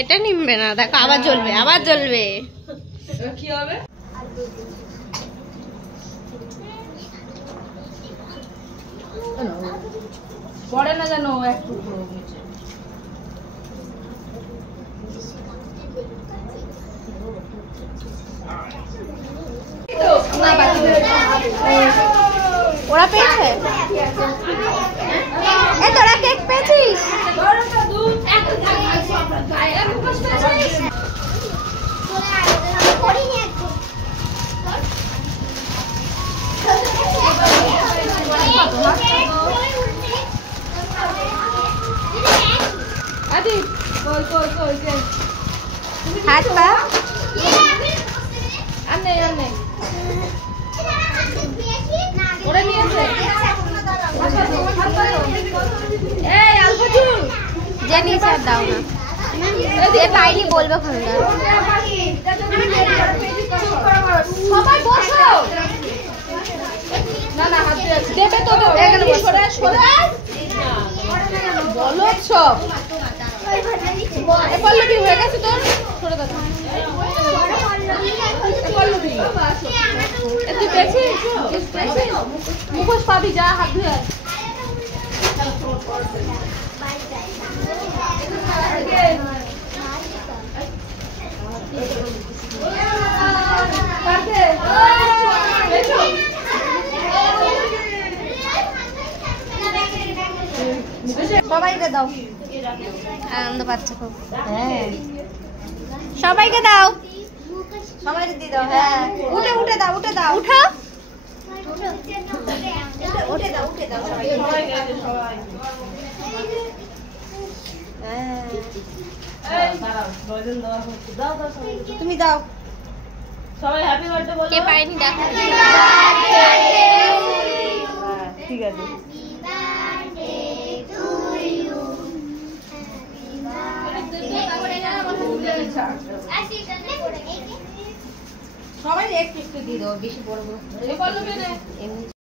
এটা নিমবে না, দেখো আবার জ্বলবে, আবার জ্বলবে। কি হবে? পড়ে না জানো একটু নিচে। ওরা পেয়েছে? এ তোরা কেক পেয়েছিস? হাত পা ওরা নিয়েছে যে নিচে আর দাও না, যে পাইনি বলবে খোলা। সবাই বসো না না হাত দেবে তো সরে সরে বলো সব পল্লবী হয়ে গেছে তোর সরে দাও পল্লবী তুই পেয়েছিস মুখোশ পাবি যা হাত ধুয়ে সবাইকে দাও, আনন্দ পাচ্ছে খুব। হ্যাঁ সবাইকে দাও, সবাইকে দিয়ে দাও। হ্যাঁ উঠে উঠে দাও, উঠে দাও, উঠো উঠে দাও, উঠে দাও তুমি দাও। সবাই হ্যাপি বার্থডে বলো। কে পায়নি দেখো। ঠিক আছে সবাই একটু একটু দিয়ে দাও, বেশি বড় বড় এমনি।